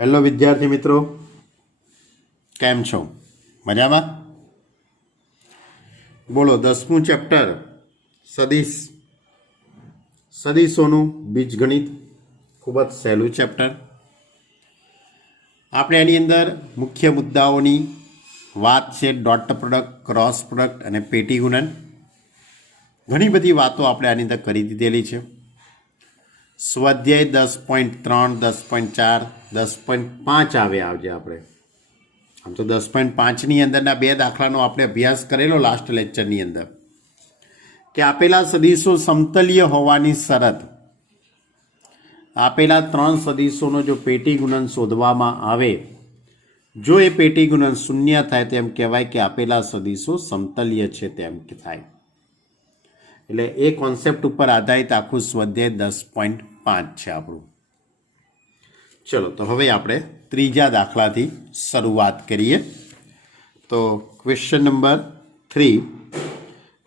Hello વિદ્યાર્થી મિત્રો, કેમ છો? મજામાં? બોલો, 10મું ચેપ્ટર સદીશોનું બીજગણિત ખૂબ જ સહેલું ચેપ્ટર. આપણે એની અંદર મુખ્ય મુદ્દાઓની વાત છે ડોટ પ્રોડક્ટ, ક્રોસ પ્રોડક્ટ અને પેટી ગુણન. ઘણી બધી વાતો આપણે આની અંદર કરી દીધેલી છે. સ્વાધ્યાય 10.3, 10.4, 10.5 આવે આજે આપણે. આમ તો 10.5ની અંદરના બે દાખલાનો આપણે અભ્યાસ કરેલો લાસ્ટ લેક્ચરની અંદર, કે આપેલા સદીશો સમતલીય હોવાની શરત. આપેલા 3 સદીશોનો જો પેટી ગુણન શોધવામાં આવે, જો એ પેટી ગુણન શૂન્ય થાય તેમ કહેવાય કે આપેલા સદીશો સમતલીય છે તેમ થાય. એટલે એ કોન્સેપ્ટ ઉપર આધારિત આખું સ્વાધ્યાય 10.5 છે આપણું. ચલો, તો હવે આપણે ત્રીજા દાખલાથી શરૂઆત કરીએ. તો ક્વેશ્ચન નંબર 3,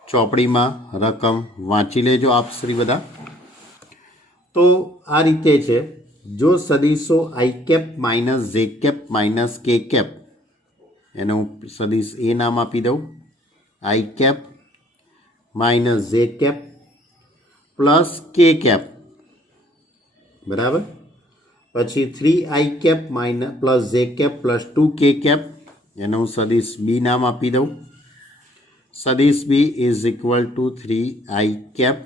ચોપડીમાં રકમ વાંચી લેજો આપ શ્રી બધા. તો આ રીતે છે, જો સદીશો i cap minus j cap minus k cap, એને હું સદીશ એ નામ આપી દઉં, આઈ cap minus j cap plus k cap, બરાબર. પછી 3i cap minus plus j cap plus 2k cap, એને હું સદીશ બી નામ આપી દઉં. સદીશ B is equal to 3i cap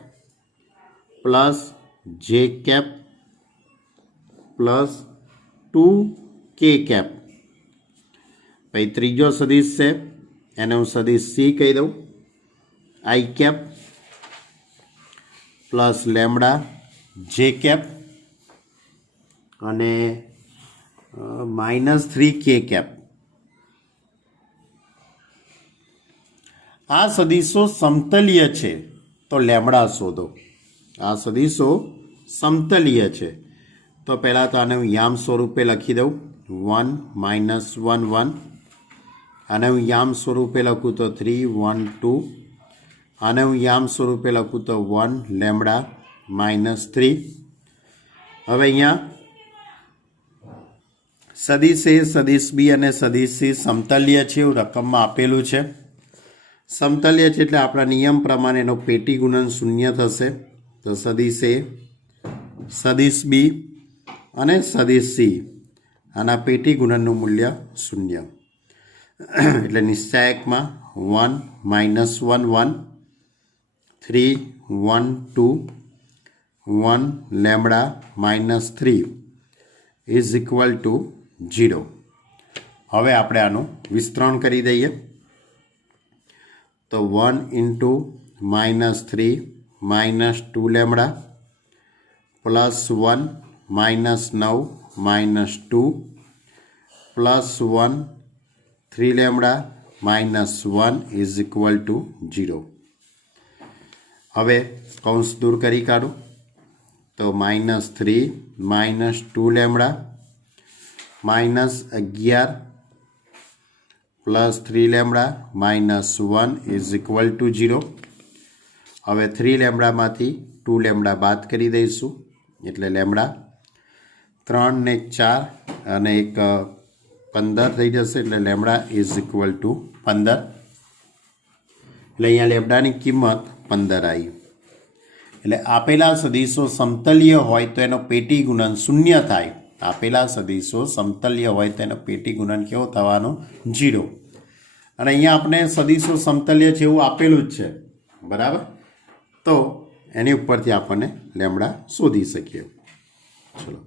plus j cap plus 2k cap. પછી ત્રીજો સદીશ છે, એને હું સદીશ સી કહી દઉં, આઈ cap plus lambda J cap અને માઇનસ 3k કેપ. આ સદીશો સમતલીય છે તો લેમડા શોધો. આ સદીશો સમતલીય છે તો પહેલાં તો આને હું યામ સ્વરૂપે લખી દઉં, 1 માઇનસ 1 1. આને હું યામ સ્વરૂપે લખું તો 3 1 2. આને હું યામ સ્વરૂપે લખું તો 1 લેમડા માઇનસ 3. હવે અહીંયા સદીશ એ, સદીશ બી અને સદીશ સી સમતલ્ય છે એવું રકમમાં આપેલું છે. સમતલ્ય છે એટલે આપણા નિયમ પ્રમાણે એનો પેટી ગુણન શૂન્ય થશે. તો સદીશ એ, સદીશ બી અને સદીશ સી, આના પેટી ગુણનનું મૂલ્ય શૂન્ય. એટલે નિશ્ચાયકમાં 1 minus 1 1, 3 1 2, 1 lambda minus 3 is equal to 0. હવે આપણે આનું વિસ્તરણ કરી દઈએ. તો 1 into minus 3 minus 2 lambda plus 1 minus 9 minus 2 plus 1 3 lambda minus 1 is equal to 0. હવે કૌંસ દૂર કરી કાઢું તો minus 3 minus 2 lambda minus 11 plus 3 lambda minus 1 is equal to 0. હવે 3 લેમડામાંથી 2 લેમડા બાદ કરી દઈશું એટલે લેમડા 3 ને 4 અને 1 15 થઈ જશે એટલે લેમડા ઇઝ ઇક્વલ ટુ 15. એટલે અહીંયા લેમડાની કિંમત 15 આવી. એટલે આપેલા સદીશો સમતલીય હોય તો એનો પેટી ગુણન શૂન્ય થાય. આપેલા સદીશો સમતલીય હોય તો એનો પેટી ગુણન કેવો થવાનો? 0. અને અહીંયા આપણે સદીશો સમતલીય છે એવું આપેલું જ છે, બરાબર. તો એની ઉપરથી આપણને લેમડા શોધી શકીએ. ચલો,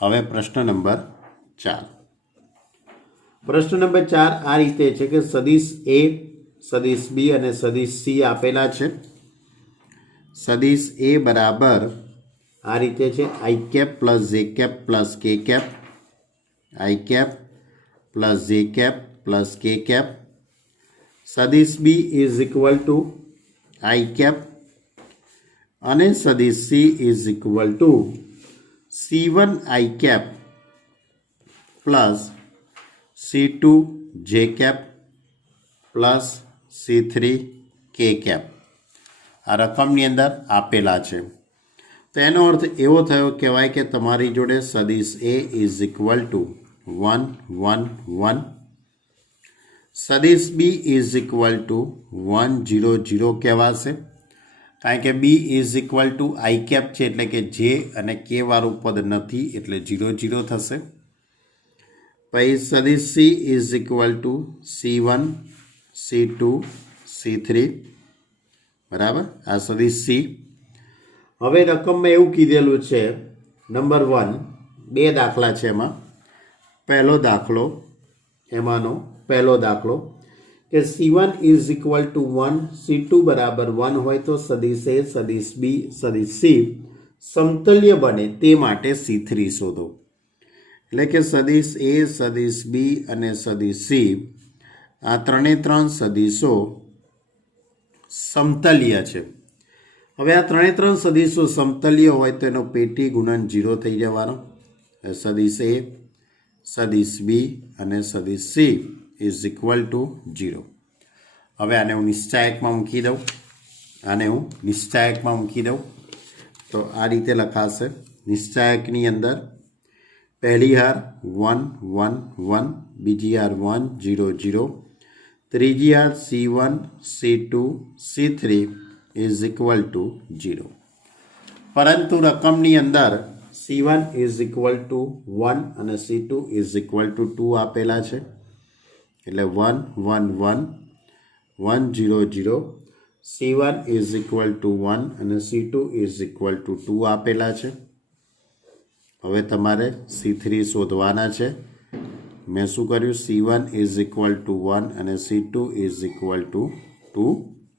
હવે પ્રશ્ન નંબર 4. પ્રશ્ન નંબર 4 આ રીતે છે કે સદીશ એ, સદીશ બી અને સદીશ સી આપેલા છે. સદીશ એ બરાબર આ રીતે છે, i cap plus j cap plus k cap, i cap plus j cap plus k cap. સદીશ B is equal to i cap અને સદીશ C is equal to C1 i cap plus C2 j cap plus C3 કે cap. આ રકમની અંદર આપેલા છે. તો એનો અર્થ એવો થયો કહેવાય કે તમારી જોડે સદિશ એ ઇઝ ઇક્વલ ટુ 1 1 1, સદિશ બી ઇઝ ઇક્વલ ટુ 1 0 0 કહેવાશે, કારણ કે b is equal to i cap છે એટલે કે જે અને કે વાળું પદ નથી એટલે 0 0 થશે. પછી સદિશ C is equal to C1 C2 C3, બરાબર, આ સદિશ સી. હવે રકમમાં એવું કીધેલું છે નંબર 1 બે દાખલા છે, એમાં પહેલો દાખલો એમાંનો પહેલો દાખલો કે C1 is equal two 1 C2 બરાબર 1 હોય તો સદિશ એ સદિશ બી સદિશ સી સમતલ્ય બને તે માટે C3 શોધો. એટલે કે સદિશ એ સદિશ બી અને સદિશ સી આ ત્રણ સદિશો સમતલ્ય છે. હવે આ ત્રણ સદિશો સમતલ્ય હોય તો એનો પેટી ગુણન 0 થઈ જવાનો. સદિશ એ સદિશ બી અને સદિશ સી ઇઝ ઇક્વલ ટુ 0. હવે આને હું નિશ્ચાયકમાં મૂકી દઉં, તો આ રીતે લખાશે. નિશ્ચાયકની અંદર પહેલી હાર 1 1 1, બીજી હાર 1 0 0, ત્રીજી હાર C1 C2 C3 is equal to 0. પરંતુ રકમની અંદર C1 ઇઝ ઇક્વલ ટુ 1 અને C2 ઇઝ ઇક્વલ ટુ 2 આપેલા છે, એટલે 1 1 1 1 0 0, C1 ઇઝ ઇક્વલ ટુ 1 અને C2 ઇઝ ઇક્વલ ટુ 2 આપેલા છે. હવે તમારે C3 શોધવાના છે. મેં શું કર્યું, C1 ઇઝ ઇક્વલ ટુ 1 અને C2 ઇઝ ઇક્વલ ટુ 2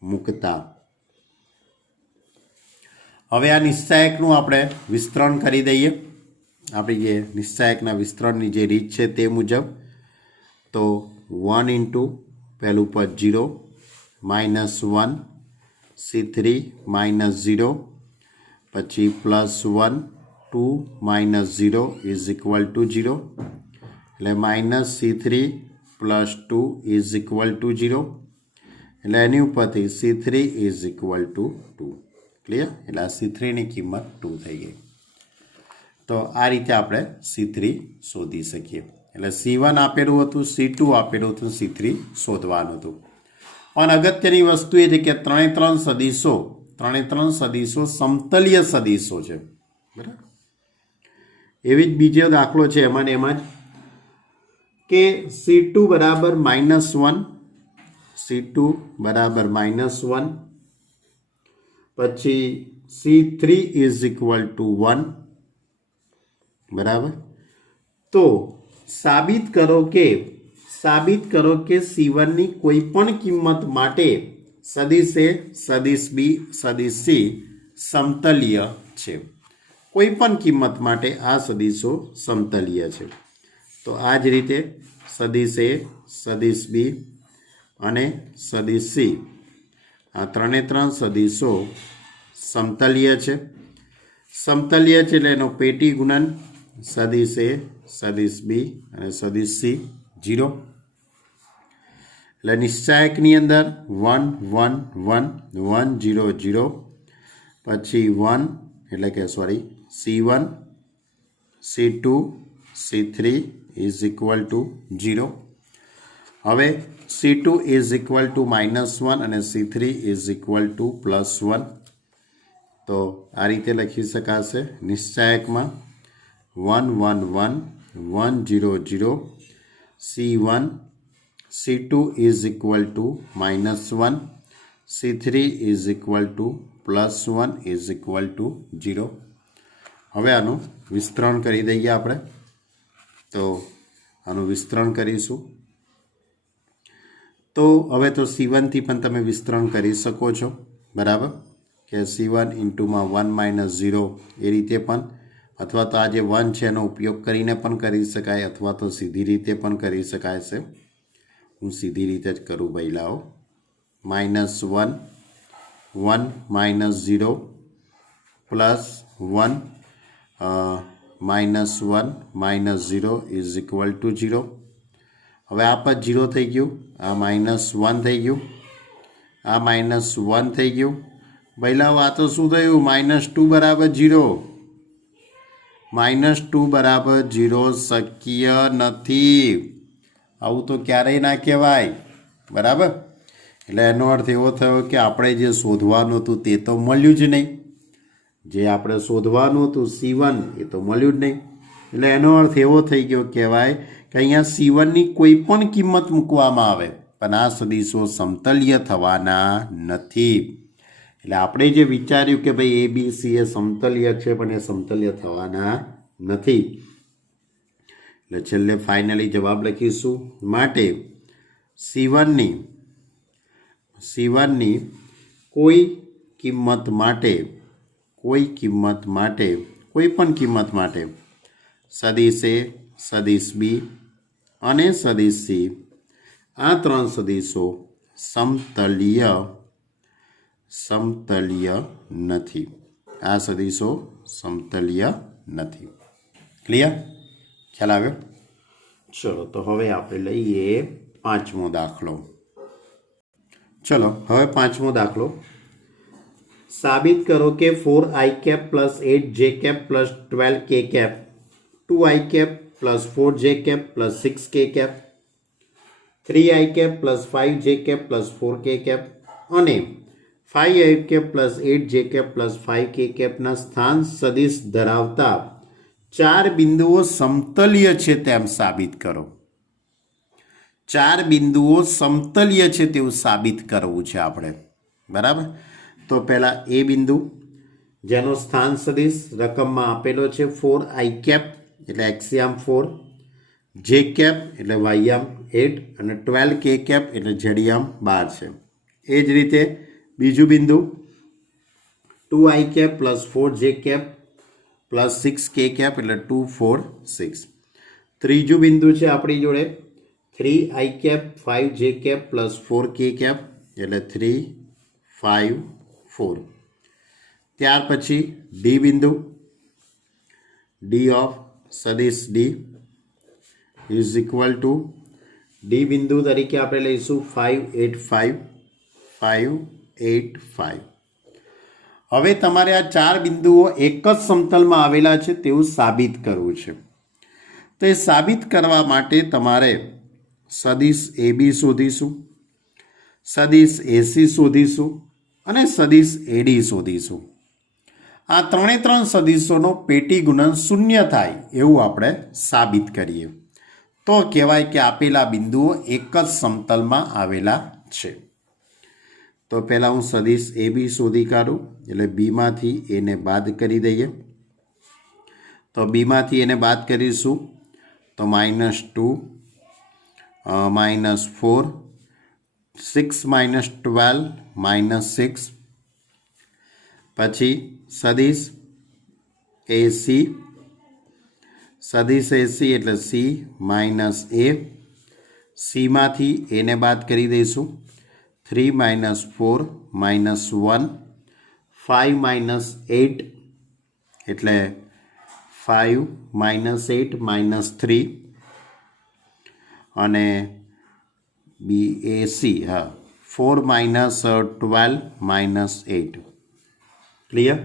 મૂકતા. હવે આ નિશ્ચાયકનું આપણે વિસ્તરણ કરી દઈએ. આપણી જે નિશ્ચાયકના વિસ્તરણની જે રીત છે તે મુજબ, તો 1 ઇન્ટુ પહેલું પદ 0 -1 C3 -0, પછી +1 2 -0 ઇઝ ઇક્વલ ટુ 0, એટલે -C3 + 2 ઇઝ ઇક્વલ ટુ 0, એટલે એની ઉપરથી C3 is equal two 2. Clear? એટલે આ C3ની કિંમત 2 થઈ ગઈ. તો આ રીતે આપણે C3 શોધી શકીએ. એટલે C1 આપેલું હતું, C2 આપેલું હતું, C3 શોધવાનું હતું. પણ અગત્યની વસ્તુ એ છે કે ત્રણ સદિશો સમતલ્ય સદિશો છે, બરાબર. એવી જ બીજો દાખલો છે એમાં જ કે C2 બરાબર -1, C2 બરાબર -1, પછી C3 ઇઝ ઇક્વલ ટુ 1, બરાબર. તો સાબિત કરો કે C1 ની કોઈ પણ કિંમત માટે સદિશ એ સદિશ બી સદિશ સી સમતલ્ય છે. કોઈ પણ કિંમત માટે આ સદિશો સમતલ્ય છે. તો આ જ રીતે સદિશ એ સદિશ બી અને સદિશ સી આ ત્રણ સદિશો સમતલ્ય છે. એટલે એનો પેટી ગુણન સદિશ એ સદિશ બી અને સદિશ સી 0. એટલે નિશ્ચાયકની અંદર 1 1 1 1 0 0, પછી 1 એટલે કે C1 C2 C3 is equal to 0. હવે C2 ઇઝ ઇક્વલ ટુ -1 અને C3 ઇઝ ઇક્વલ ટુ +1. તો આ રીતે લખી શકાશે. નિશ્ચાયકમાં 1 1 1 1 0 0, C1 C2 is equal two -1, C3 is equal two +1 is equal to 0. હવે આનું વિસ્તરણ કરી દઈએ આપણે. તો આનું વિસ્તરણ કરીશું. તો હવે તો C1 થી પણ તમે વિસ્તરણ કરી શકો છો, બરાબર, કે C1 ઇન્ટુમાં 1 - 0 એ રીતે પણ, અથવા તો આ જે 1 છે એનો ઉપયોગ કરીને પણ કરી શકાય, અથવા તો સીધી રીતે પણ કરી શકાય છે. હું સીધી રીતે જ કરું ભાઈ. લાવો, -1 1 -0 +1 -1 -0 ઇઝ ઇક્વલ ટુ 0. હવે આ પદ 0 થઈ ગયું, આ -1 થઈ ગયું, આ -1 થઈ ગયું, પહેલાં આ તો શું થયું? -2 બરાબર 0. -2 બરાબર 0 શક્ય નથી. આવું તો ક્યારેય ના કહેવાય. બરાબર? એટલે એનો અર્થ એવો થયો કે આપણે જે શોધવાનું હતું તે તો મળ્યું જ નહીં. જે આપણે શોધવાનું હતું C1 એ તો મળ્યું જ નહીં. એટલે એનો અર્થ એવો થઈ ગયો કહેવાય કે અહીંયા C1ની કોઈ પણ કિંમત મૂકવામાં આવે પણ આ સદીશો સમતલ્ય થવાના નથી. એટલે આપણે જે વિચાર્યું કે ભાઈ ABC એ સમતલ્ય છે પણ એ સમતલ્ય થવાના નથી. એટલે છેલ્લે ફાઇનલી જવાબ લખીશું. માટે C1ની કોઈ પણ કિંમત માટે સદિશ A, સદિશ B અને સદિશ C આ ત્રણ સદિશો સમતલ્ય નથી. આ સદિશો સમતલ્ય નથી. ક્લિયર? ખ્યાલ આવ્યો? ચલો તો હવે આપણે લઈએ પાંચમો દાખલો. ચલો હવે પાંચમો દાખલો. સાબિત કરો કે 4i cap plus 8j cap plus 12k cap 2i cap plus 4j cap plus 6k cap 3i cap plus 5j cap plus 4k cap અને 5i cap plus 8j cap plus 5k cap ના સ્થાન સદિશ ધરાવતા ચાર બિંદુઓ સમતલ્ય છે તેમ સાબિત કરો. ચાર બિંદુઓ સમતલ્ય છે તેવું સાબિત કરવું છે આપણે. બરાબર? તો પહેલાં એ બિંદુ જેનો સ્થાન સદિશ રકમમાં આપેલો છે 4i cap એટલે એક્સિયામ 4, j cap એટલે વાયયામ 8 અને 12k cap એટલે ઝેડિયામ 12 છે. એ જ રીતે બીજું બિંદુ 2i cap plus 4j cap plus 6k cap એટલે 2, 4, 6. ત્રીજું બિંદુ છે આપણી જોડે 3i cap 5j cap plus 4k cap એટલે 3, 5, 4. ત્યાર પછી ડી બિંદુ ડી ઓફ સદિશ D is equal two D બિંદુ તરીકે આપણે લઈશું 5, 8, 5, 5, 8, 5. હવે તમારે આ ચાર બિંદુઓ એક જ સમતલમાં આવેલા છે તેવું સાબિત કરવું છે. તો એ સાબિત કરવા માટે તમારે સદિશ AB શોધીશું, સદિશ AC શોધીશું અને સદિશ AD શોધીશું. આ ત્રણ સદિશોનો પેટી ગુણન શૂન્ય થાય એવું આપણે સાબિત કરીએ તો કહેવાય કે આપેલા બિંદુઓ એક જ સમતલમાં આવેલા છે. તો પહેલાં હું સદિશ AB શોધી કાઢું એટલે બીમાંથી એને બાદ કરી દઈએ. તો બીમાંથી એને બાદ કરીશું તો -2, -4, 6 - 12, -6. પછી સદિશ AC એટલે C - A. Cમાંથી એને બાદ કરી દઈશું 3 - 4, -1, 5 - 8 એટલે 5, -8, -3 અને BAC 4 - 12, -8. ક્લિયર?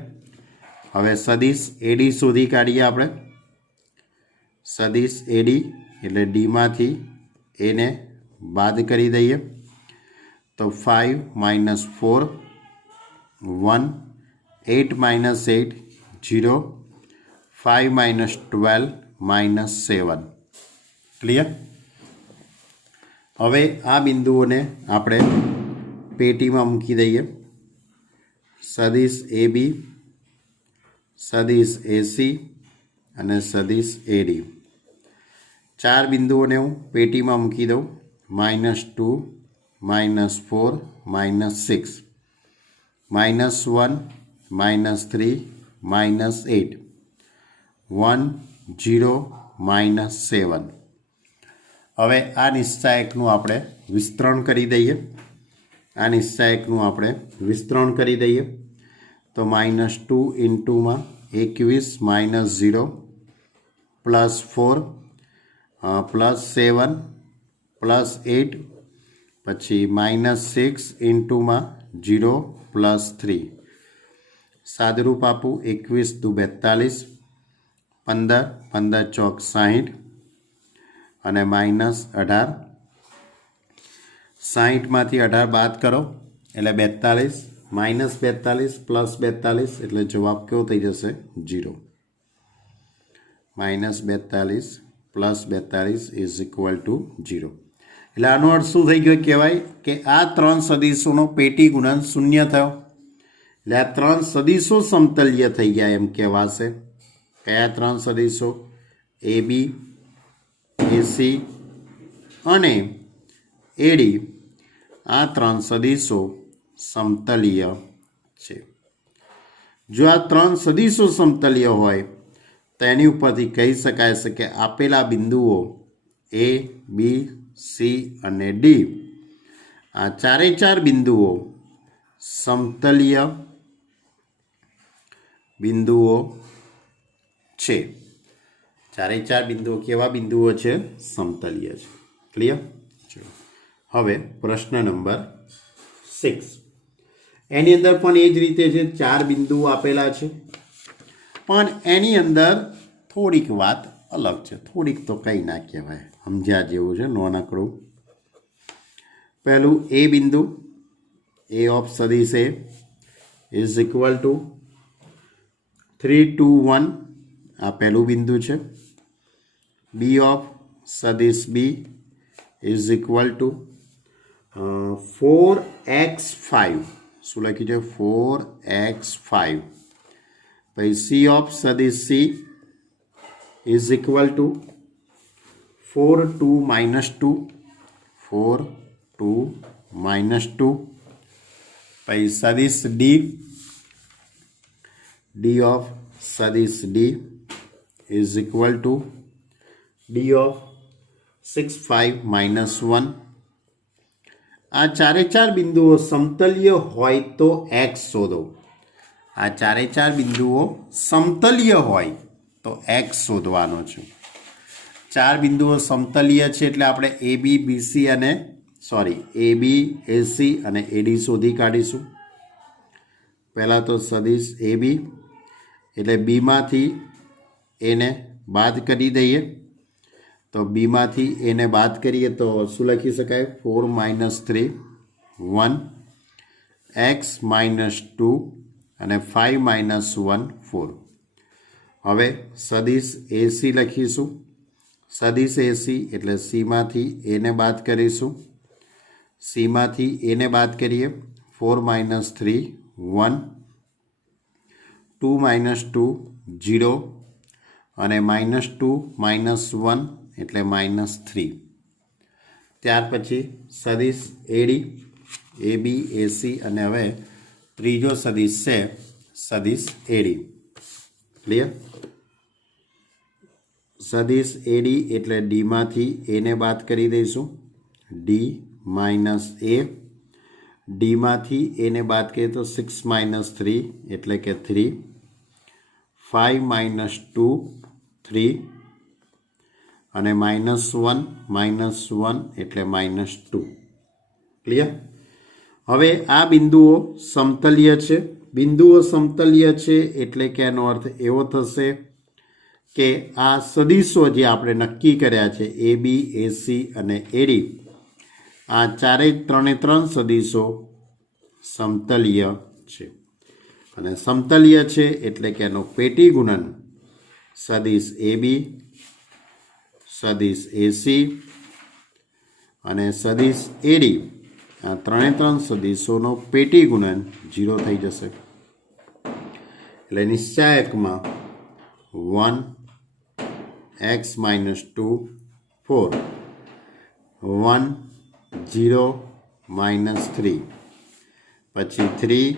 હવે સદિશ AD શોધી કાઢીએ આપણે. સદિશ AD એટલે ડીમાંથી એને બાદ કરી દઈએ તો 5 - 4, 1, 8 - 8, 0, 5 - 12, -7. ક્લિયર? હવે આ બિંદુઓને આપણે પેટીમાં મૂકી દઈએ. સદિશ AB, સદિશ AC અને સદિશ AD. ચાર બિંદુઓને હું પેટીમાં મૂકી દઉં. -2, -4, -6, -1, -3, -8, 1, 0, -7. હવે આ નિશ્ચાયકનું આપણે વિસ્તરણ કરી દઈએ. તો -2 ઇન્ટુમાં 21 - 0 +4 +7 +8 પછી -6 ઇન્ટુમાં 0 +3 सादरूप आपू 21 × 2 = 42, 15 15 × 4 = 60 અને -18, 60 માંથી 18 બાદ કરો એટલે 42, -42 + 42 એટલે જવાબ કેવો થઈ જશે 0. -42 + 42 = 0. એટલે આનો અર્થ શું થઈ ગયો કહેવાય કે આ ત્રણ સદીશોનો પેટી ગુણન શૂન્ય થયો. એટલે આ ત્રણ સદીશો સમતલ્ય થઈ ગયા એમ કહેવાશે. કયા ત્રણ સદીશો? AB, AC અને AD. આ ત્રણ સદીશો સમતલ્ય છે. જો આ ત્રણ સદીશો સમતલ્ય હોય તો એની ઉપરથી કહી શકાય છે કે આપેલા બિંદુઓ A, B, C અને D, આ ચારે ચાર બિંદુઓ સમતલ્ય બિંદુઓ છે. ચારે ચાર બિંદુઓ કેવા બિંદુઓ છે? સમતલ્ય છે. ક્લિયર? હવે પ્રશ્ન નંબર 6. એની અંદર પણ એ જ રીતે છે, ચાર બિંદુઓ આપેલા છે, પણ એની અંદર થોડીક વાત અલગ છે. થોડીક તો કંઈ ના કહેવાય, સમજ્યા જેવું છે, નાનકડું. પહેલું એ બિંદુ, A of સદીશ A is equal to 3, 2, 1. આ પહેલું બિંદુ છે. B of સદીશ B is equal to 4x5. શું લખ્યું છે? 4x5. પછી C of સદીશ C is equal to 4, 2, -2. 4, 2, -2. પછી સદીશ D, D of સદીશ D is equal to D of 6, 5, -1. આ ચારે ચાર બિંદુઓ સમતલ્ય હોય તો x શોધો. આ ચારે ચાર બિંદુઓ સમતલ્ય હોય તો x શોધવાનો છે. ચાર બિંદુઓ સમતલ્ય છે એટલે આપણે AB, BC અને AB, AC અને AD શોધી કાઢીશું. પહેલાં તો સદીશ AB એટલે બીમાંથી એને બાદ કરી દઈએ. તો બીમાંથી એને બાદ કરીએ તો શું લખી શકાય? 4 - 3, 1, x - 2 અને 5 - 1, 4. હવે સદીશ AC લખીશું. સદીશ AC એટલે સીમાંથી એને બાદ કરીશું. સીમાંથી એને બાદ કરીએ. 4 - 3, 1, 2 - 2, 0 અને -2 - 1 એટલે -3. ત્યાર પછી સદીશ AD, AB, AC અને હવે ત્રીજો સદીશ છે સદીશ AD. ક્લિયર? સદીશ AD એટલે ડીમાંથી એને બાદ કરી દઈશું. D - A. ડીમાંથી એને બાદ કરીએ તો 6 - 3 એટલે કે 3. 5 - 2, 3 અને -1 - 1 એટલે -2. ક્લિયર? હવે આ બિંદુઓ સમતલ્ય છે. બિંદુઓ સમતલ્ય છે એટલે કે એનો અર્થ એવો થશે કે આ સદીશો જે આપણે નક્કી કર્યા છે AB, AC અને AD, આ ત્રણે ત્રણ સદીશો સમતલ્ય છે. અને સમતલ્ય છે એટલે કે એનો પેટી ગુણન સદીશ AB, સદીશ AC અને સદીશ AD, આ ત્રણે ત્રણ સદીશોનો પેટી ગુણન 0 થઈ જશે. એટલે નિશ્ચાયકમાં 1, x - 2, 4, 1, 0, -3, પછી 3,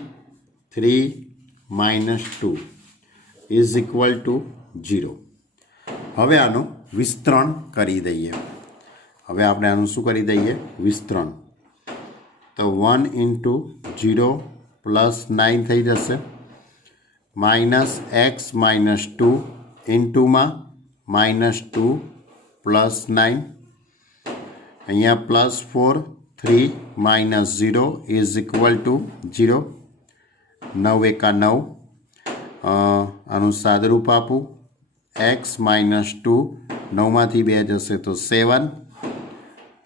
3, -2 ઇઝ ઇક્વલ ટુ 0. હવે આનું વિસ્તરણ કરી દઈએ. હવે આપણે આનું શું કરી દઈએ? વિસ્તરણ. તો 1 × 0 + 9 થઈ જશે. -x - 2 ઇન્ટુમાં -2 + 9. અહીંયા +4, 3 - 0 ઇઝ ઇક્વલ ટુ 0. 9 × 9, આનું સાદરૂપ આપું x -2 9માંથી 2 જશે તો 7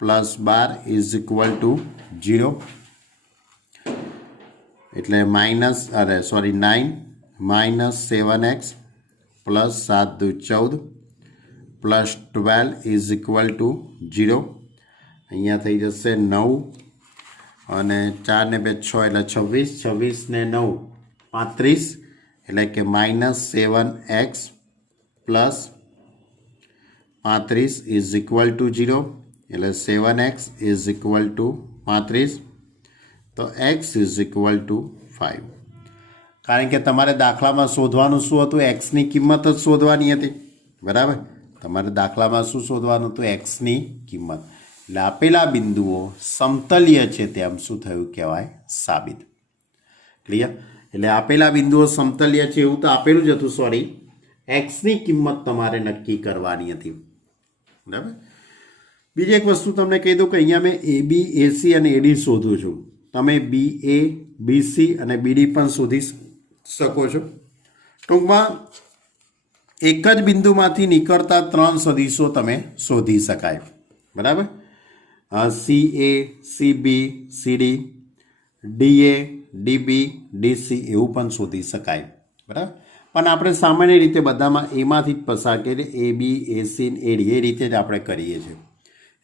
+ 12 ઇઝ ઇક્વલ ટુ 0 એટલે -9 -7x + 7 × 2 = 14 + 12 ઇઝ ઇક્વલ ટુ 0 અહીંયા થઈ જશે 9 અને 4 ને 2 6 એટલે 26 26 ને 9 35 એટલે કે -7x + 35 ઇઝ ઇક્વલ ટુ 0 એટલે 7x ઇઝ ઇક્વલ ટુ 35 તો x ઇઝ ઇક્વલ ટુ 5 કારણ કે તમારે દાખલામાં શોધવાનું શું હતું એક્સની કિંમત જ શોધવાની હતી બરાબર તમારે દાખલામાં શું શોધવાનું હતું એક્સની કિંમત એટલે આપેલા બિંદુઓ સમતલીય છે તેમ શું થયું કહેવાય સાબિત ક્લિયર એટલે આપેલા બિંદુઓ સમતલીય છે એવું તો આપેલું જ હતું સોરી એક્સની કિંમત તમારે નક્કી કરવાની હતી બરાબર બીજી એક વસ્તુ તમને કહી દઉં કે અહીંયા મેં AB AC અને AD શોધું છું તમે BA BC અને BD પણ શોધી શકો છો ટૂંકમાં એક જ બિંદુમાંથી નીકળતા 3 સદિશો તમે શોધી શકાય બરાબર CA CB CD DA DB DC એવું પણ શોધી શકાય બરાબર પણ આપણે સામાન્ય રીતે બધામાં એમાંથી જ પસાર કરીએ AB AC AD એ રીતે જ આપણે કરીએ છીએ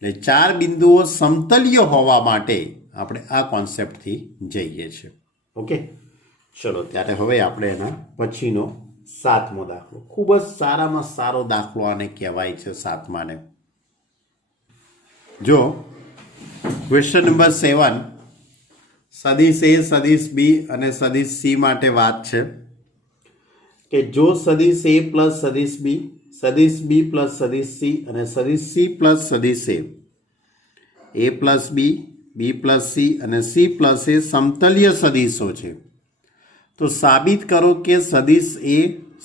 એટલે 4 બિંદુઓ સમતલીય હોવા માટે આપણે આ કોન્સેપ્ટથી જઈએ છીએ ઓકે ચલો ત્યારે હવે આપણે એના પછીનો 7મો દાખલો ખૂબ જ સારામાં સારો દાખલો આને કહેવાય છે 7માને જો ક્વેશ્ચન નંબર 7 સદિશ A સદિશ B અને સદિશ C માટે વાત છે કે જો સદિશ A + સદિશ B સદિશ B + સદિશ C અને સદિશ C + સદિશ A + B B + C અને C + A સમતલીય સદિશો છે તો સાબિત કરો કે સદિશ A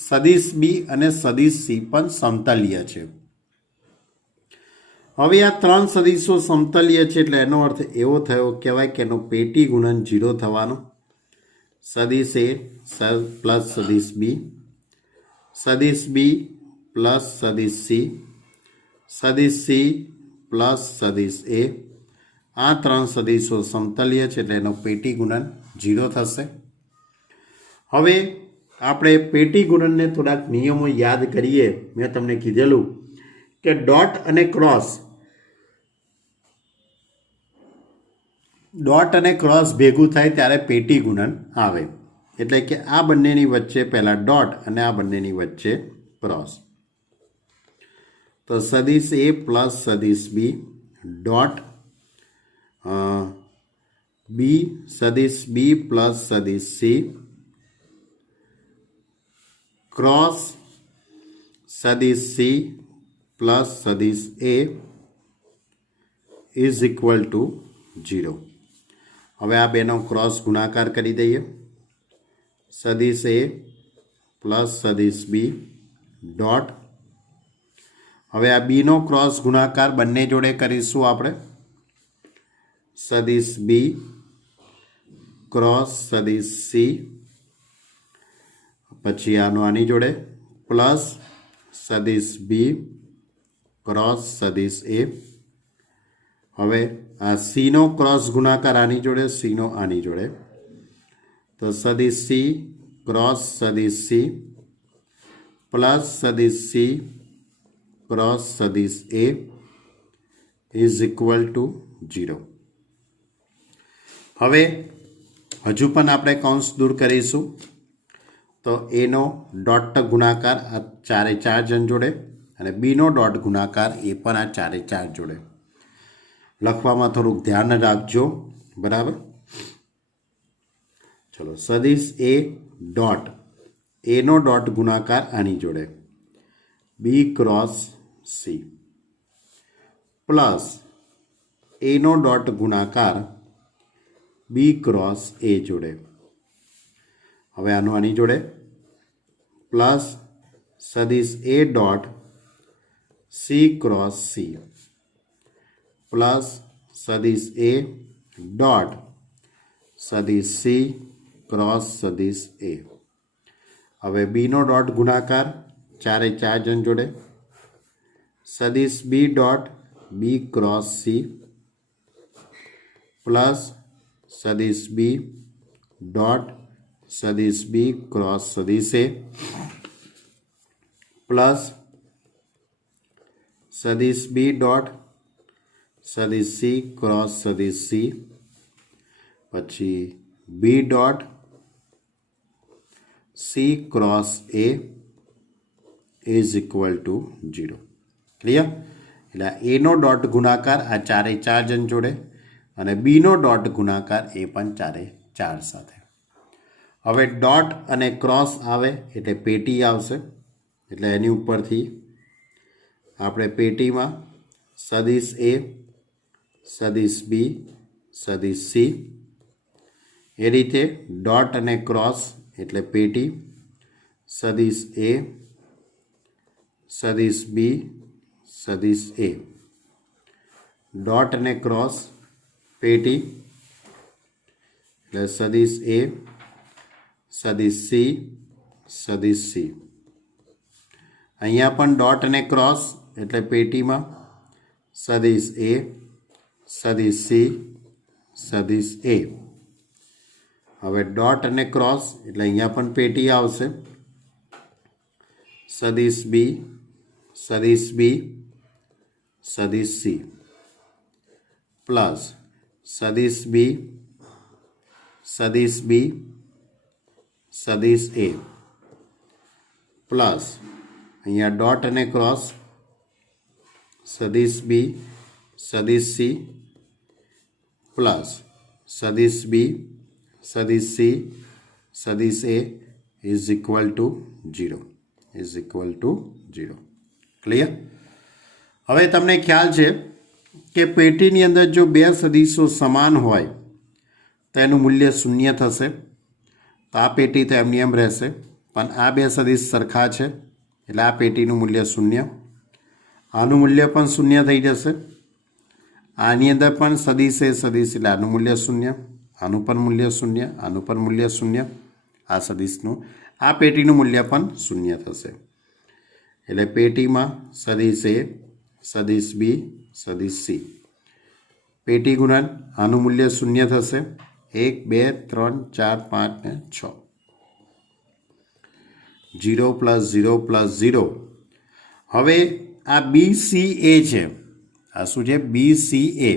સદિશ B અને સદિશ C પણ સમતલીય છે હવે આ 3 સદિશો સમતલીય છે એટલે એનો અર્થ એવો થયો કહેવાય કે એનો પેટી ગુણન 0 થવાનો સદિશ A + સદિશ B સદિશ B + સદિશ C સદિશ C + સદિશ A આ 3 સદિશો સમતલીય છે એટલે એનો પેટી ગુણન 0 થશે હવે આપણે પેટી ગુણનને થોડાક નિયમો યાદ કરીએ મેં તમને કીધેલું કે ડોટ અને ક્રોસ ભેગું થાય ત્યારે પેટી ગુણન આવે એટલે કે આ બંનેની વચ્ચે પહેલાં ડોટ અને આ બંનેની વચ્ચે ક્રોસ તો સદિશ A + સદિશ B ડોટ સદિશ B + સદિશ C ક્રોસ સદિશ C + સદિશ A ઇઝ ઇક્વલ ટુ 0 હવે આ બેનો ક્રોસ ગુણાકાર કરી દઈએ સદિશ A + સદિશ B ડોટ હવે આ બીનો ક્રોસ ગુણાકાર બંને જોડે કરીશું આપણે સદિશ B ક્રોસ સદિશ C પછી આનો આની જોડે પ્લસ સદિશ B ક્રોસ સદિશ A હવે આ Cનો ક્રોસ ગુણાકાર આની જોડે Cનો આની જોડે તો સદિશ C ક્રોસ સદિશ C પ્લસ સદિશ C ક્રોસ સદિશ A ઇઝ ઇક્વલ ટુ 0 હવે હજુ પણ આપણે કૌંસ દૂર કરીશું તો એનો ડોટ ગુણાકાર આ 4 4 જણ જોડે અને બીનો ડોટ ગુણાકાર એ પણ આ 4 4 જોડે લખવામાં થોડુંક ધ્યાન રાખજો બરાબર ચલો સદિશ A ડોટ એનો ડોટ ગુણાકાર આની જોડે B ક્રોસ C પ્લસ એનો ડોટ ગુણાકાર B ક્રોસ A જોડે હવે આનો આની જોડે પ્લસ સદિશ A dot C cross C plus સદિશ A ડોટ સદિશ C ક્રોસ સદિશ A હવે બીનો ડોટ ગુણાકાર ચારે ચાર જણ જોડે સદિશ b dot b cross c plus સદિશ બી ડોટ સદિશ બી ક્રોસ સદિશ એ પ્લસ સદિશ બી ડોટ સદિશ સી ક્રોસ સદિશ સી પછી b dot c cross a is equal to 0. Clear? એટલે એનો ડોટ ગુણાકાર આ ચારે ચાર જણ જોડે અને બીનો ડોટ ગુણાકાર એ પણ ચારે ચાર સાથે. હવે ડોટ અને ક્રોસ આવે એટલે પેટી આવશે, એટલે એની ઉપરથી આપણે પેટીમાં સદિશ એ સદિશ બી સદિશ સી એ રીતે ડોટ અને ક્રોસ એટલે પેટી સદિશ એ સદિશ બી સદિશ એ ડોટ અને ક્રોસ પેટી એટલે સદિશ એ સદિશ સી સદિશ સી. અહીંયા પણ ડોટ અને ક્રોસ એટલે પેટીમાં સદિશ એ સદિશ સી સદિશ એ. હવે ડોટ અને ક્રોસ એટલે અહીંયા પણ પેટી આવશે સદિશ બી સદિશ બી સદિશ સી પ્લસ સદિશ બી સદિશ બી સદિશ એ પ્લસ અહીંયા ડોટ અને ક્રોસ સદિશ બી સદિશ સી પ્લસ સદિશ બી સદિશ સી સદિશ એ is equal to 0 is equal to 0. Clear? હવે તમને ખ્યાલ છે કે પેટીની અંદર જો બે સદિશો સમાન હોય તો એનું મૂલ્ય શૂન્ય થશે. તો આ પેટી તો એમની એમ રહેશે, પણ આ બે સદિશ સરખા છે એટલે આ પેટીનું મૂલ્ય શૂન્ય, આનું મૂલ્ય પણ શૂન્ય થઈ જશે. આની અંદર પણ સદિશ એ સદિશ એટલે આનું મૂલ્ય શૂન્ય, આનું પણ મૂલ્ય શૂન્ય, આનું પણ મૂલ્ય શૂન્ય. આ સદિશનું આ પેટીનું મૂલ્ય પણ શૂન્ય થશે. એટલે પેટીમાં સદિશ એ સદિશ બી સદિશ સી પેટી ગુણન આનું મૂલ્ય શૂન્ય થશે. 1 2 3 4 5 ને 6 0 પ્લસ 0 પ્લસ 0. હવે આ બી સી એ છે, આ શું છે? બી સી એ.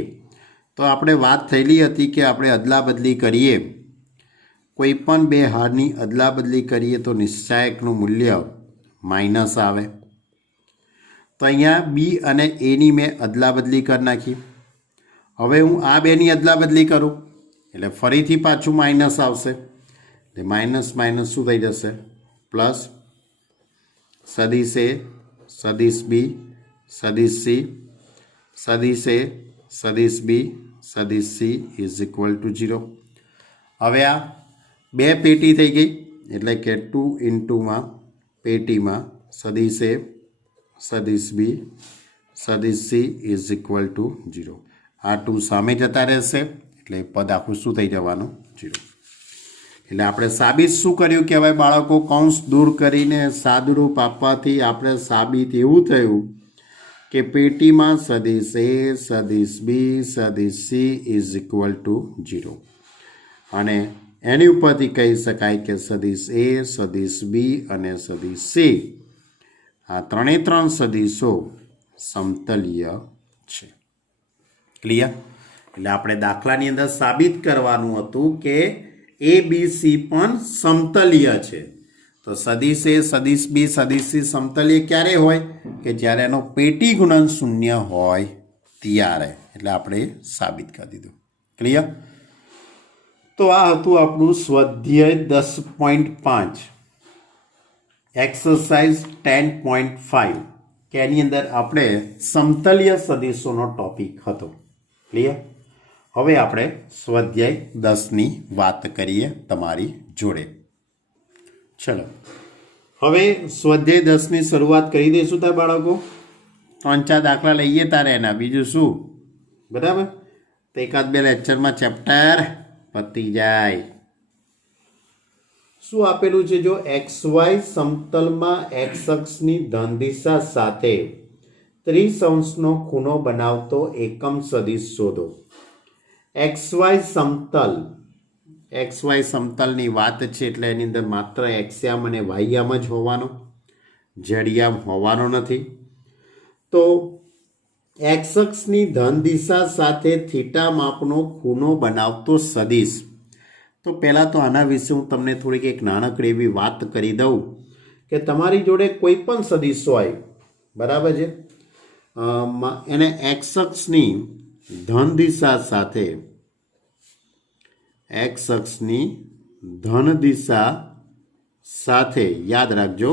તો આપણે વાત થયેલી હતી કે આપણે અદલા બદલી કરીએ, કોઈ પણ બે હારની અદલા બદલી કરીએ તો નિશ્ચાયકનું મૂલ્ય માઇનસ આવે. તો અહીંયા બી અને એની મેં અદલા બદલી કરી નાખી. હવે હું આ બેની અદલા બદલી કરું એટલે ફરીથી પાછું માઇનસ આવશે. એટલે માઇનસ માઇનસ શું થઈ જશે? પ્લસ સદિશ એ સદિશ બી સદિશ સી સદિશ એ સદિશ બી સદિશ સી ઇઝ ઇક્વલ ટુ 0. હવે આ બે પેટી થઈ ગઈ એટલે કે 2 ઇન્ટુમાં પેટીમાં સદિશ એ સદિશ બી સદિશ સી ઇઝ ઇક્વલ ટુ 0. આ 2 સામે જતા રહેશે એટલે પદ આખું શું થઈ જવાનું? 0. એટલે આપણે સાબિત શું કર્યું કે હવે બાળકો કૌંસ દૂર કરીને સાદુરૂપ આપવાથી આપણે સાબિત એવું થયું કે પેટીમાં સદિશ એ સદિશ બી સદિશ સી ઇઝ ઇક્વલ ટુ 0. અને એની ઉપરથી કહી શકાય કે સદિશ એ સદિશ બી અને સદિશ સી આ ત્રણે ત્રણ સદિશો સમતલીય છે. ક્લિયર? એટલે આપણે દાખલાની અંદર સાબિત કરવાનું હતું કે એ બી સી પણ સમતલીય છે. તો સદિશ એ સદિશ બી સદિશ સી સમતલીય ક્યારે હોય? કે જ્યારે એનો પેટી ગુણન શૂન્ય હોય ત્યારે. એટલે આપણે સાબિત કરી દીધું. ક્લિયર? તો આ હતું આપણું સ્વાધ્યાય 10.5 એક્સરસાઇઝ 10.5 કે એની અંદર આપણે સમતલીય સદિશોનો ટોપિક હતો. ક્લિયર? હવે આપણે સ્વાધ્યાય 10ની વાત કરીએ તમારી જોડે. ચલો હવે સ્વાધ્યાય 10ની શરૂઆત કરી દઈશું તાર બાળકો. 3-4 દાખલા લઈએ તારે એના, બીજું શું? બરાબર? તો 1-2 લેક્ચરમાં ચેપ્ટર પતી જાય. શું આપેલું છે? જો XY સમતલમાં x અક્ષની ધન દિશા સાથે 30° ખૂણો બનાવતો એકમ સદિશ શોધો. XY સમતલની વાત છે એટલે એની અંદર માત્ર એક્સયામ અને વાયયામ જ હોવાનો, ઝેડયામ હોવાનો નથી. તો એક્સ અક્ષની ધન દિશા સાથે થીટા માપનો ખૂણો બનાવતો સદિશ. તો પહેલાં તો આના વિશે હું તમને થોડીક એક નાનકડી એવી વાત કરી દઉં કે તમારી જોડે કોઈ પણ સદિશ હોય, બરાબર છે, એને એક્સ અક્ષની ધન દિશા સાથે યાદ રાખજો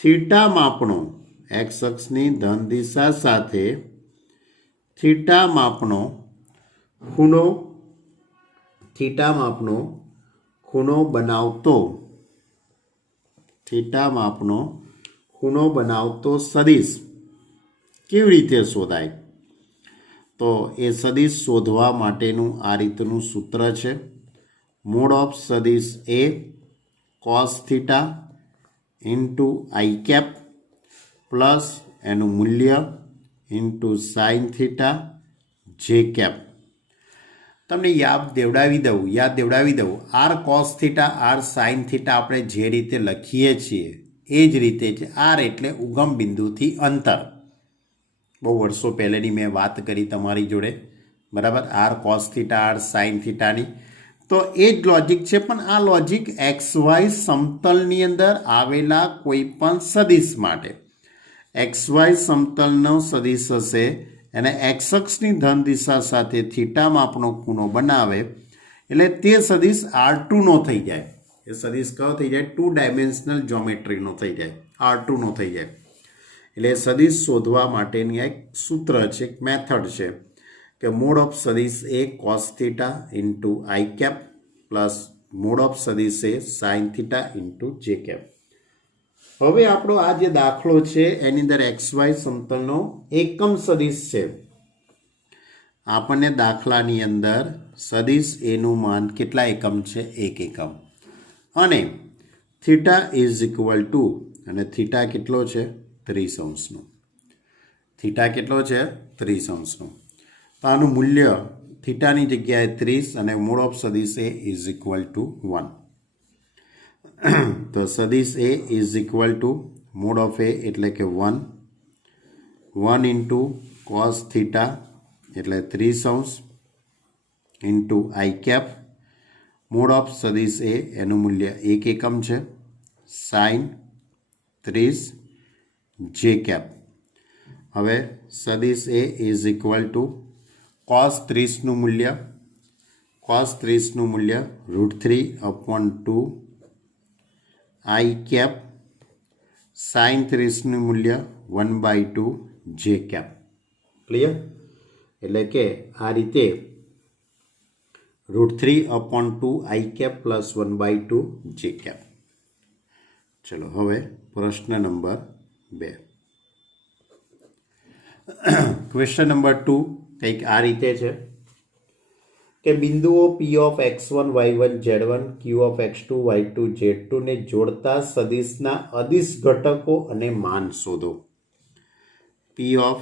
થીટા માપનો એક્સ અક્ષની ધન દિશા સાથે થીટા માપનો બનાવતો સદિશ કેવી રીતે શોધાય? તો એ સદિશ શોધવા માટેનું આ રીતનું સૂત્ર છે. મોડ ઓફ સદિશ A cos theta into i cap plus એનું મૂલ્ય into sine theta j cap. તમને યાદ દેવડાવી દઉં R cos theta R sine theta આપણે જે રીતે લખીએ છીએ એ જ રીતે જ આર એટલે ઉગમ બિંદુથી અંતર. બહુ વર્ષો પહેલેની મેં વાત કરી તમારી જોડે, બરાબર, r cos theta R sine થીટાની. તો એ જ લોજિક છે, પણ આ લોજિક XY સમતલની અંદર આવેલા કોઈ પણ સદિશ માટે. XY સમતલનો સદિશ હશે એને એક્સ અક્ષની ધન દિશા સાથે થીટા માપનો ખૂણો બનાવે એટલે તે સદિશ R2નો થઈ જાય. એ સદિશ કયો થઈ જાય? 2 ડાયમેન્શનલ જ્યોમેટ્રીનો થઈ જાય, R2નો થઈ જાય. એટલે સદિશ શોધવા માટેની એક સૂત્ર છે, એક મેથડ છે કે મોડ ઓફ સદિશ A cos theta into i cap plus mod of સદિશ A sine theta into j cap. હવે આપણો આ જે દાખલો છે એની અંદર XY સમતલનો એકમ સદિશ છે. આપણને દાખલાની અંદર સદિશ એનું માન કેટલા એકમ છે? 1 એકમ. અને થીટા ઇઝ ઇક્વલ ટુ, અને થીટા કેટલો છે? 30°નો. થીટા કેટલો છે? 30°નો. તો આનું મૂલ્ય થીટાની જગ્યાએ 30 અને મોડ ઓફ સદિશ એ ઇઝ ઇક્વલ ટુ 1. તો સદિશ એ is equal to mod of A એટલે કે 1 ઇન્ટુ કોસ થીટા એટલે 30° into i cap. Mod of સદિશ એ એનું મૂલ્ય 1 એકમ છે, સાઇન 30 જે કેપ. હવે સદિશ એ ઇઝ ઇક્વલ ટુ કોસ 30નું મૂલ્ય √3/2 આઈ કેપ, સાઇન 30નું મૂલ્ય 1/2 જે કેપ. ક્લિયર? એટલે કે આ રીતે √3/2 આઈ કેપ પ્લસ 1/2 જે કેપ. ચલો હવે પ્રશ્ન નંબર 2. ક્વેશ્ચન નંબર 2 કંઈક આ રીતે છે કે બિંદુઓ P of x1 y1 z1 Q of x2 y2 z2 ને જોડતા સદિશના અદિશ ઘટકો અને માન શોધો. P of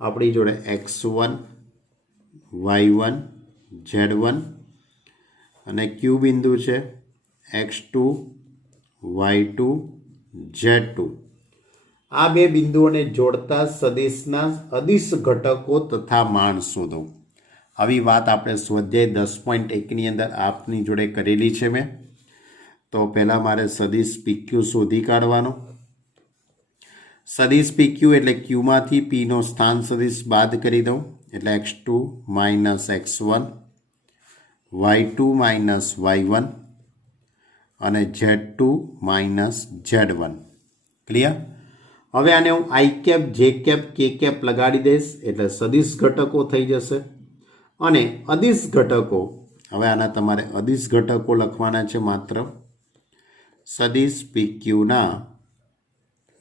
આપણી જોડે x1 y1 z1 અને Q બિંદુ છે x2 y2 z2. આ બે બિંદુઓને જોડતા સદિશના અદિશ ઘટકો તથા માન શોધો. આવી વાત આપણે સ્વાધ્યાય 10.1ની અંદર આપની જોડે કરેલી છે મેં. તો પહેલાં મારે સદિશ PQ શોધી કાઢવાનો. સદિશ PQ એટલે Qમાંથી Pનો સ્થાન સદિશ બાદ કરી દઉં એટલે x2 - x1 y2 - y1 અને z2 - z1. ક્લિયર? હવે આને હું I cap J cap K cap લગાડી દઈશ એટલે સદિશ ઘટકો થઈ જશે. અને અદિશ ઘટકો, હવે આના તમારે અદિશ ઘટકો લખવાના છે માત્ર. સદિશ PQના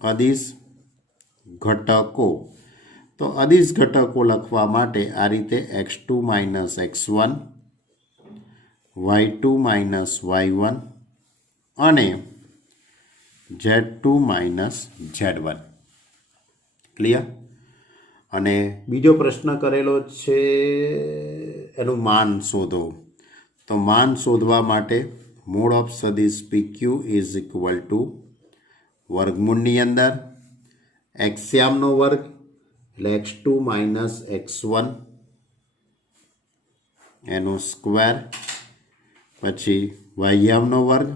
અદિશ ઘટકો. તો અદિશ ઘટકો લખવા માટે આ રીતે x2 - x1 y2 - y1 અને Z2 માઇનસ Z1 ક્લિયર। અને બીજો પ્રશ્ન કરેલો છે એનું માન શોધો, તો માન શોધવા માટે મોડ ઓફ સદિશ PQ ઇઝ ઇક્વલ ટુ વર્ગમૂળની અંદર એક્સ્યામનો વર્ગ એટલે x2 માઇનસ x1 એનો સ્ક્વેર, પછી વાય્યામનો વર્ગ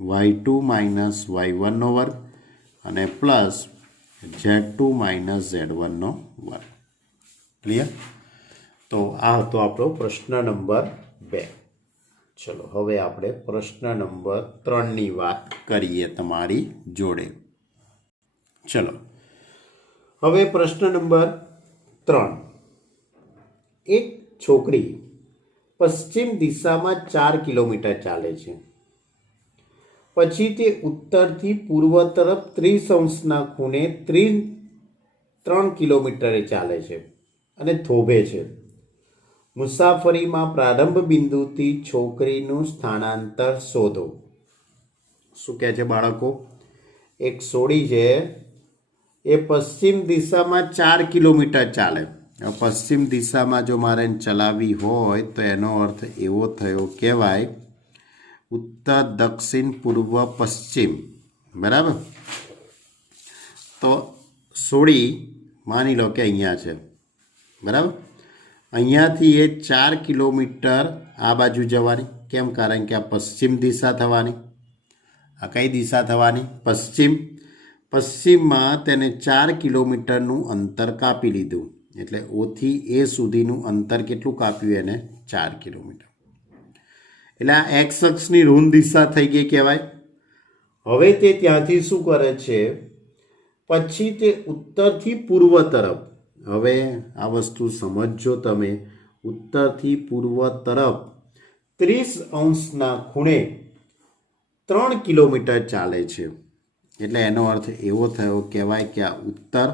y2 માઇનસ y1નો વર્ગ અને પ્લસ Z2 માઇનસ Z1નો વર્ગ ક્લિયર। તો આ હતો આપણો પ્રશ્ન નંબર 2। ચલો હવે આપણે પ્રશ્ન નંબર 3ની વાત કરીએ તમારી જોડે। ચલો હવે પ્રશ્ન નંબર 3, એક છોકરી પશ્ચિમ દિશામાં 4 કિલોમીટર ચાલે છે, પછી તે ઉત્તરથી પૂર્વ તરફ 30 અંશના ખૂણે 3 કિલોમીટરે ચાલે છે અને થોભે છે। મુસાફરીમાં પ્રારંભ બિંદુથી છોકરીનું સ્થાનાંતર શોધો। શું કહે છે બાળકો? એક સોડી છે એ પશ્ચિમ દિશામાં 4 કિલોમીટર ચાલે। પશ્ચિમ દિશામાં જો મારે ચલાવવી હોય તો એનો અર્થ એવો થયો કહેવાય ઉત્તર, દક્ષિણ, પૂર્વ, પશ્ચિમ, બરાબર। તો સોડી માની લો કે અહીંયા છે, બરાબર। અહીંયાથી એ 4 કિલોમીટર આ બાજુ જવાની, કેમ? કારણ કે આ પશ્ચિમ દિશા થવાની। આ કઈ દિશા થવાની? પશ્ચિમ। પશ્ચિમમાં તેને 4 કિલોમીટરનું અંતર કાપી લીધું, એટલે ઓથી એ સુધીનું અંતર કેટલું કાપ્યું એને? 4 કિલોમીટર। એટલે આ એક્સ અક્ષની ઋણ દિશા થઈ ગઈ કહેવાય। હવે તે ત્યાંથી શું કરે છે? પછી તે ઉત્તરથી પૂર્વ તરફ, હવે આ વસ્તુ સમજજો તમે, ઉત્તરથી પૂર્વ તરફ 30 અંશના ખૂણે 3 કિલોમીટર ચાલે છે। એટલે એનો અર્થ એવો થયો કહેવાય કે આ ઉત્તર,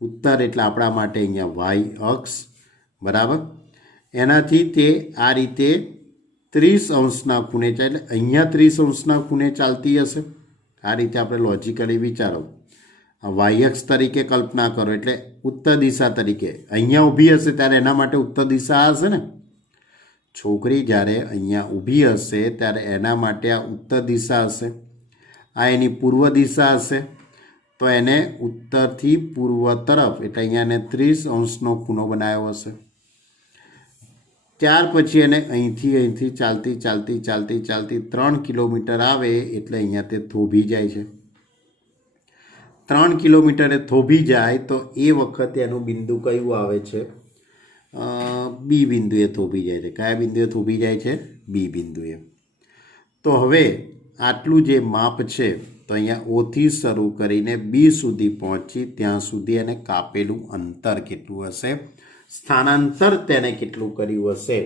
ઉત્તર એટલે આપણા માટે અહીંયા વાય અક્ષ, બરાબર। એનાથી તે આ રીતે 30 અંશના ખૂણે ચાલે, એટલે અહીંયા 30 અંશના ખૂણે ચાલતી હશે। આ રીતે આપણે લોજિકલી વિચારો, વાય અક્ષ તરીકે કલ્પના કરો, એટલે ઉત્તર દિશા તરીકે અહીંયા ઊભી હશે ત્યારે એના માટે ઉત્તર દિશા હશે ને। છોકરી જ્યારે અહીંયા ઊભી હશે ત્યારે એના માટે આ ઉત્તર દિશા હશે, આ એની પૂર્વ દિશા હશે, તો એને ઉત્તરથી પૂર્વ તરફ એટલે અહીંયા એને 30 અંશનો ખૂણો બનાવ્યો હશે। ત્યાર પછી એને અહીંથી ચાલતી 3 કિલોમીટર આવે એટલે અહીંયા તે થોભી જાય છે। 3 કિલોમીટરે થોભી જાય તો એ વખતે એનું બિંદુ કયું આવે છે? બી બિંદુએ થોભી જાય છે। કયા બિંદુએ થોભી જાય છે? બી બિંદુએ। તો હવે આટલું જે માપ છે તો અહીંયા ઓથી શરૂ કરીને બી સુધી પહોંચી ત્યાં સુધી એને કાપેલું અંતર કેટલું હશે? સ્થાનાંતર તેને કેટલું કર્યું હશે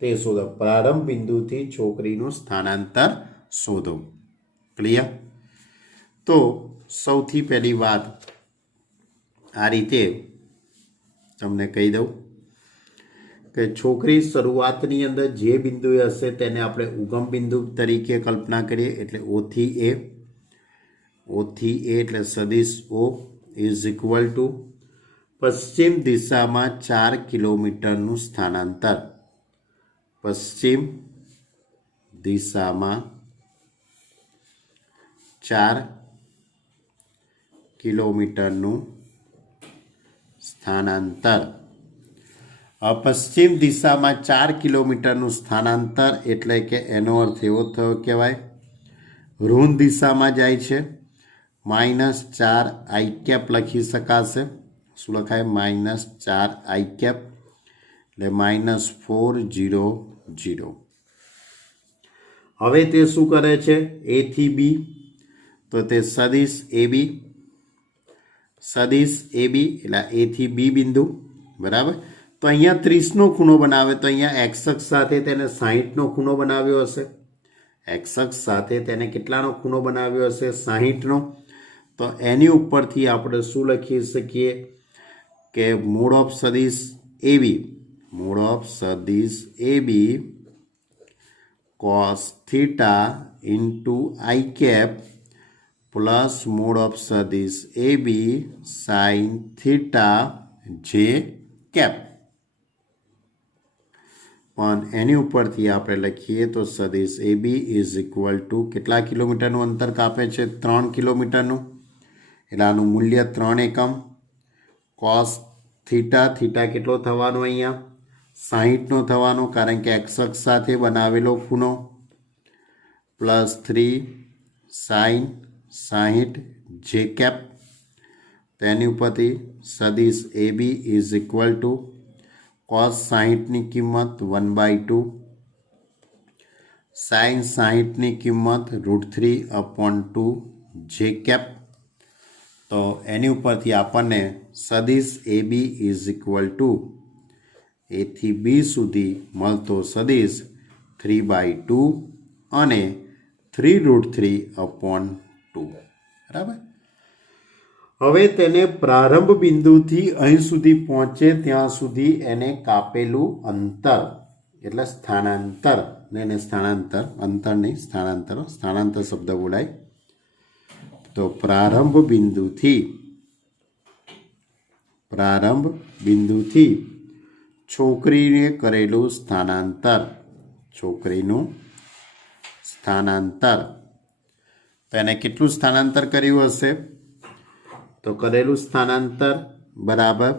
તે શોધો। પ્રારંભ બિંદુથી છોકરીનું સ્થાનાંતર શોધો। ક્લિયર? તો સૌથી પહેલી વાત આ રીતે તમને કહી દઉં કે છોકરી શરૂઆતની અંદર જે બિંદુએ હશે તેને આપણે ઉગમ બિંદુ તરીકે કલ્પના કરીએ, એટલે ઓથી એ એટલે સદિશ O ઇઝ ઇક્વલ ટુ પશ્ચિમ દિશામાં 4 કિલોમીટરનું સ્થાનાંતર, પશ્ચિમ દિશામાં 4 કિલોમીટરનું સ્થાનાંતર। પશ્ચિમ દિશામાં 4 કિલોમીટરનું સ્થાનાંતર એટલે કે એનો અર્થ એવો થયો કહેવાય ઋણ દિશામાં જાય છે। -4i લખી શકાશે। શું લખાય? -4i એટલે -400। હવે તે શું કરે છે? એ થી બી, તો તે સદિશ AB એટલે એ થી બી બિંદુ, બરાબર। તો અહીંયા 30નો ખૂણો બનાવે તો અહીંયા એક્સ અક્ષ સાથે તેને 60નો ખૂણો બનાવ્યો હશે। એક્સ અક્ષ સાથે તેને કેટલાનો ખૂણો બનાવ્યો હશે? 60નો। તો એની ઉપરથી આપણે શું લખી શકીએ કે મોડ ઓફ સદિશ AB cos θ into i cap plus mod of સદિશ A B sine theta j cap. પણ એની ઉપરથી આપણે લખીએ તો સદિશ A B is equal to કેટલા કિલોમીટરનું અંતર કાપે છે? 3 કિલોમીટરનું. એટલે આનું મૂલ્ય 3 એકમ. કોસ થીટા, થીટા કેટલો થવાનો અહીંયા? 60નો થવાનો, કારણ કે એક્સ અક્ષ સાથે બનાવેલો ખૂણો. પ્લસ 3 સાઇન 60 જે કેપ. તો એની ઉપરથી સદિશ A B is equal to cos 60ની કિંમત 1/2 સાઇન 60ની કિંમત √3/2 જે કેપ. તો એની ઉપરથી આપણને સદિશ A B is equal two એથી બી સુધી મળતો સદિશ 3/2 અને 3√3/2. બરાબર. હવે તેને પ્રારંભ બિંદુથી અહીં સુધી પહોંચે ત્યાં સુધી એને કાપેલું અંતર એટલે સ્થાનાંતર, એને સ્થાનાંતર, અંતર નહીં સ્થાનાંતર, સ્થાનાંતર શબ્દ બોલાય. તો પ્રારંભ બિંદુથી છોકરીને કરેલું સ્થાનાંતર, છોકરીનું સ્થાનાંતર. તો એને કેટલું સ્થાનાંતર કર્યું હશે? તો કરેલું સ્થાનાંતર બરાબર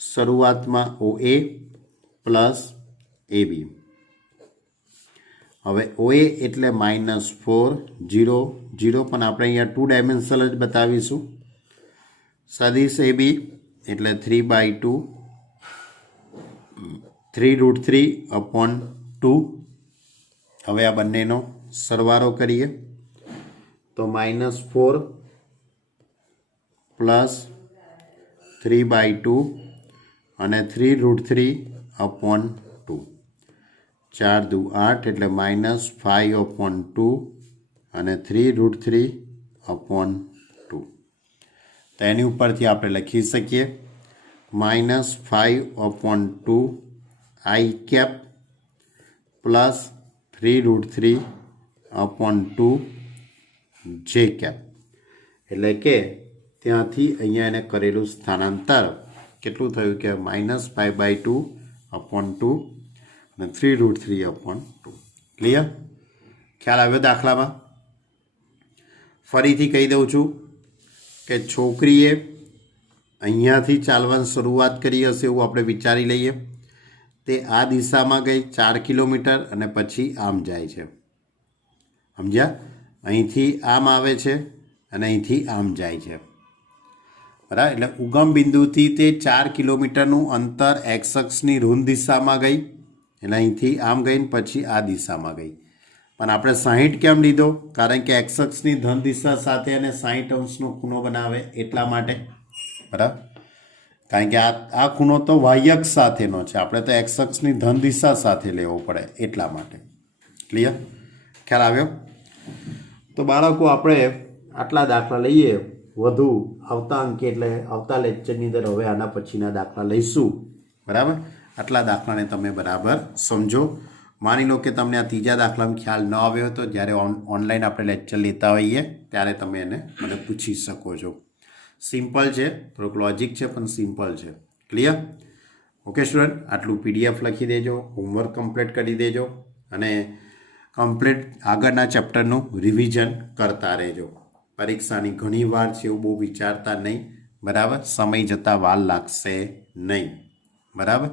શરૂઆતમાં OA પ્લસ AB. હવે OA એટલે -4 0 0, પણ આપણે અહીંયા 2 ડાયમેન્શનલ જ બતાવીશું. સદિશ AB એટલે 3/2 3√3/2. હવે આ બંનેનો સરવાળો કરીએ તો -4 પ્લસ 3/2 અને 3√3/2. 4 દુ 8 એટલે -5/2 અને 3√3/2. તો એની ઉપરથી આપણે લખી શકીએ -5/2 આઈ કેપ પ્લસ 3√3/2 જે કેપ. એટલે કે ત્યાંથી અહીંયા એને કરેલું સ્થાનાંતર કેટલું થયું કે -5/2/2 અને 3√3/2. ક્લિયર? ખ્યાલ આવ્યો દાખલામાં? ફરીથી કહી દઉં છું કે છોકરીએ અહીંયાથી ચાલવાની શરૂઆત કરી હશે એવું આપણે વિચારી લઈએ. તે આ દિશામાં ગઈ 4 કિલોમીટર અને પછી આમ જાય છે. સમજ્યા? અહીંથી આમ આવે છે અને અહીંથી આમ જાય છે. બરાબર. એટલે ઉગમ બિંદુથી તે 4 કિલોમીટરનું અંતર એક્સ અક્ષની ઋણ દિશામાં ગઈ, એટલે અહીંથી આમ ગઈ ને પછી આ દિશામાં ગઈ. પણ આપણે 60 કેમ લીધો? કારણ કે એક્સ અક્ષની ધન દિશા સાથે અને 60 અંશનો ખૂણો બનાવે એટલા માટે. બરાબર. કારણ કે આ ખૂણો તો વાય અક્ષ સાથેનો છે, આપણે તો એક્સ અક્ષની ધન દિશા સાથે લેવો પડે એટલા માટે. ક્લિયર? ખ્યાલ આવ્યો? તો બાળકો આપણે આટલા દાખલા લઈએ. વધુ આવતા અંકે એટલે આવતા લેક્ચરની અંદર હવે આના પછીના દાખલા લઈશું. બરાબર. આટલા દાખલાને તમે બરાબર સમજો. માની લો કે તમને આ ત્રીજા દાખલામાં ખ્યાલ ન આવ્યો હોય તો જ્યારે ઓનલાઈન આપણે લેક્ચર લેતા હોઈએ ત્યારે તમે એને મને પૂછી શકો છો. સિમ્પલ છે, થોડુંક લોજિક છે પણ સિમ્પલ છે. ક્લિયર? ઓકે સ્ટુડન્ટ, આટલું PDF લખી દેજો, હોમવર્ક કમ્પ્લીટ કરી દેજો અને કમ્પ્લીટ આગળના ચેપ્ટરનું રિવિઝન કરતા રહેજો. પરીક્ષાની ઘણી વાર છે એવું બહુ વિચારતા નહીં. બરાબર. સમય જતાં વાર લાગશે નહીં. બરાબર.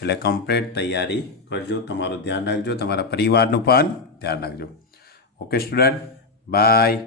એટલે કમ્પ્લીટ તૈયારી કરજો. તમારું ધ્યાન રાખજો, તમારા પરિવારનું પણ ધ્યાન રાખજો. Okay student, by.